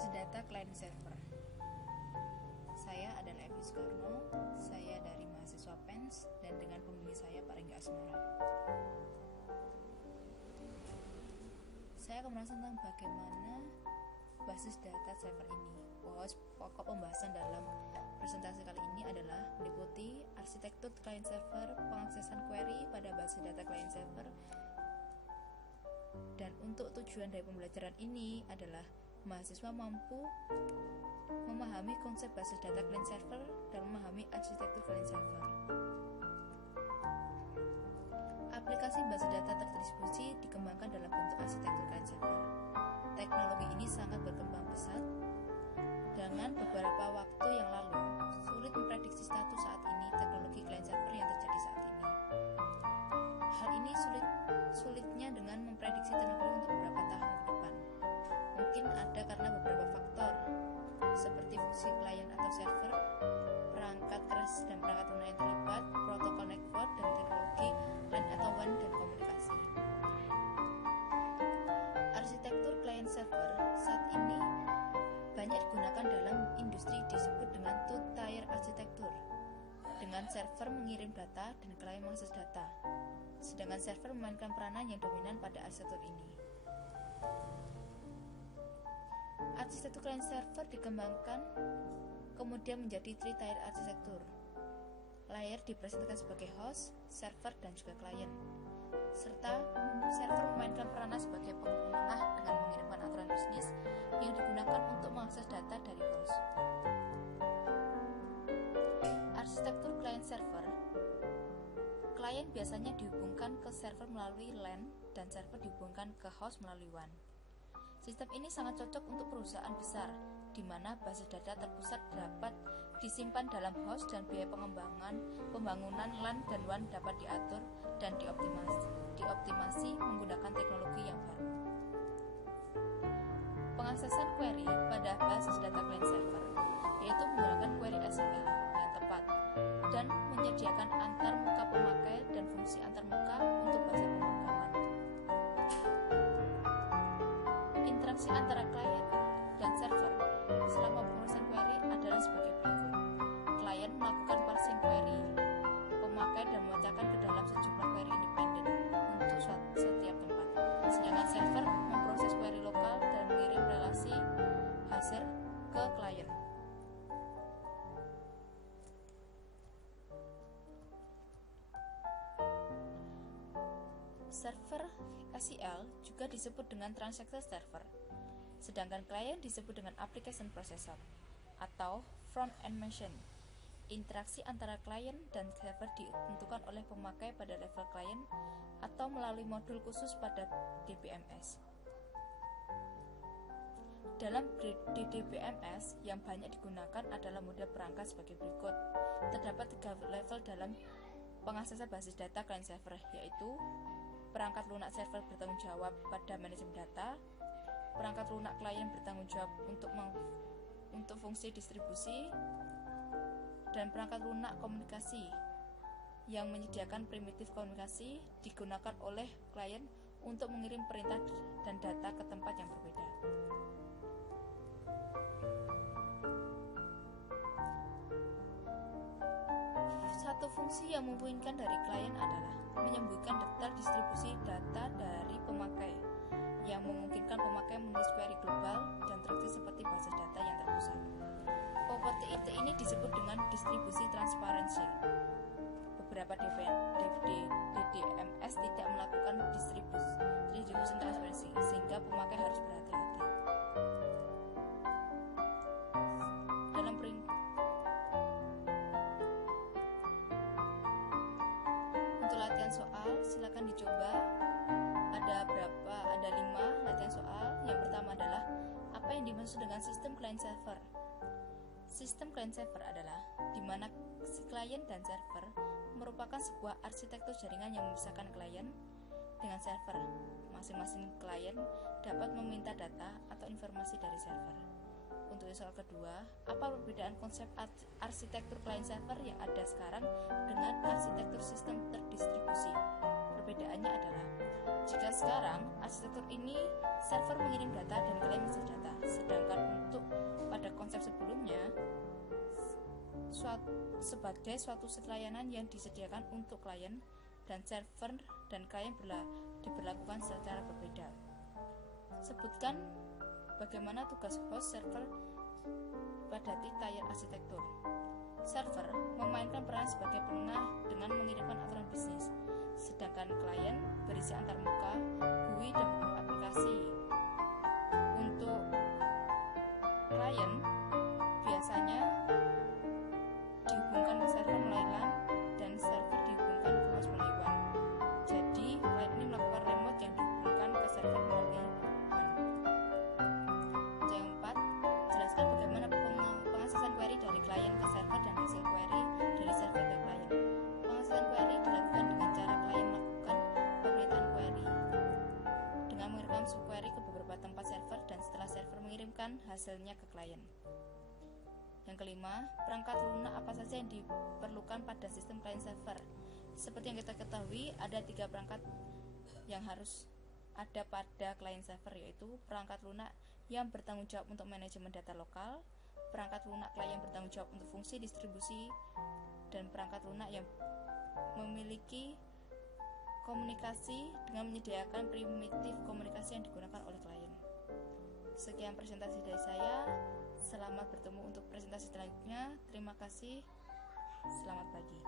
Basis data client server. Saya adalah Evi Soekarno, saya dari mahasiswa PENS dan dengan pembimbing saya Pak Rengga Asmara. Saya akan membahas tentang bagaimana basis data server ini. Pokok pembahasan dalam presentasi kali ini adalah meliputi arsitektur client server, pengaksesan query pada basis data client server, dan untuk tujuan dari pembelajaran ini adalah mahasiswa mampu memahami konsep basis data client server dan memahami arsitektur client server. Aplikasi basis data terdistribusi dikembangkan dalam bentuk arsitektur client server. Teknologi ini sangat berkembang pesat. Dengan beberapa waktu yang lalu, sulit memprediksi status saat ini teknologi client server yang terjadi saat ini. Hal ini sulitnya dengan memprediksi teknologi untuk beberapa tahun ke depan. Mungkin ada karena beberapa faktor, seperti fungsi klien atau server, perangkat keras dan perangkat lunak yang terlibat, protokol network, dan teknologi LAN atau WAN dan komunikasi. Arsitektur client server saat ini banyak digunakan dalam industri disebut dengan two-tier arsitektur, dengan server mengirim data dan klien mengakses data, sedangkan server memainkan peranan yang dominan pada arsitektur ini. Arsitektur client server dikembangkan kemudian menjadi three-tier arsitektur. Layer dipresentasikan sebagai host, server, dan juga klien, serta server memainkan peranan sebagai penengah dengan mengirimkan aturan bisnis yang digunakan untuk mengakses data dari host. Arsitektur client server. Klien biasanya dihubungkan ke server melalui LAN dan server dihubungkan ke host melalui WAN. Sistem ini sangat cocok untuk perusahaan besar, di mana basis data terpusat dapat disimpan dalam host dan biaya pembangunan LAN dan WAN dapat diatur dan dioptimasi menggunakan teknologi yang baru. Pengaksesan query pada basis data client server yaitu menggunakan query SQL yang tepat dan menyediakan antarmuka pemakai dan fungsi antarmuka untuk bahasa pemrograman. Interaksi antara klien dan server selama penulisan query adalah sebagai berikut. Klien melakukan parsing query pemakai dan memecahkan ke dalam sejumlah query independen untuk setiap tempat, sedangkan server memproses query lokal dan mengirim relasi hasil ke klien. Server SQL juga disebut dengan transaction server, sedangkan klien disebut dengan application processor atau front-end machine. Interaksi antara klien dan server ditentukan oleh pemakai pada level klien atau melalui modul khusus pada DBMS. Dalam DBMS yang banyak digunakan adalah model perangkat sebagai berikut. Terdapat 3 level dalam pengaksesan basis data client server, yaitu perangkat lunak server bertanggung jawab pada manajemen data, perangkat lunak klien bertanggung jawab untuk fungsi distribusi, dan perangkat lunak komunikasi yang menyediakan primitif komunikasi digunakan oleh klien untuk mengirim perintah dan data ke tempat yang berbeda. Satu fungsi yang memungkinkan dari klien adalah menyembuhkan daftar distribusi data dari pemakai, yang memungkinkan pemakai menulis query global dan terkecil seperti basis data yang terpusat. Properti ini disebut dengan distribusi transparansi. Beberapa DDMS tidak melakukan distribusi transparansi, sehingga pemakai harus berhati-hati. Untuk latihan soal, silakan dicoba. Ada 5 latihan soal. Yang pertama adalah apa yang dimaksud dengan sistem client server. Sistem client server adalah di mana si klien dan server merupakan sebuah arsitektur jaringan yang memisahkan klien dengan server. Masing-masing klien dapat meminta data atau informasi dari server. Untuk soal kedua, apa perbedaan konsep arsitektur client server yang ada sekarang dengan arsitektur sistem terdistribusi? Perbedaannya adalah, jika sekarang arsitektur ini server mengirim data dan klien mengisi data, sedangkan untuk pada konsep sebelumnya sebagai suatu set layanan yang disediakan untuk klien, dan server dan klien diberlakukan secara berbeda. Sebutkan bagaimana tugas host server pada klien arsitektur. Server memainkan peran sebagai penengah dengan mengirimkan aturan bisnis, sedangkan klien berisi antarmuka, GUI, dan aplikasi. Untuk klien biasanya dihubungkan ke server melalui LAN dan server dihubungkan ke host melalui WAN. Jadi, klien ini melakukan remote yang dihubungkan ke server melalui WAN. Yang keempat, jelaskan bagaimana pengaksesan query dari klien ke server dan hasil query dari server ke klien. Pengaksesan query dilakukan dengan cara klien melakukan pemerintahan query dengan mengirimkan subquery ke beberapa tempat server dan setelah server mengirimkan hasilnya ke klien. Yang kelima, perangkat lunak apa saja yang diperlukan pada sistem client server. Seperti yang kita ketahui, ada 3 perangkat yang harus ada pada client server, yaitu perangkat lunak yang bertanggung jawab untuk manajemen data lokal, perangkat lunak klien bertanggung jawab untuk fungsi distribusi, dan perangkat lunak yang memiliki komunikasi dengan menyediakan primitif komunikasi yang digunakan oleh klien. Sekian presentasi dari saya. Selamat bertemu untuk presentasi selanjutnya. Terima kasih. Selamat pagi.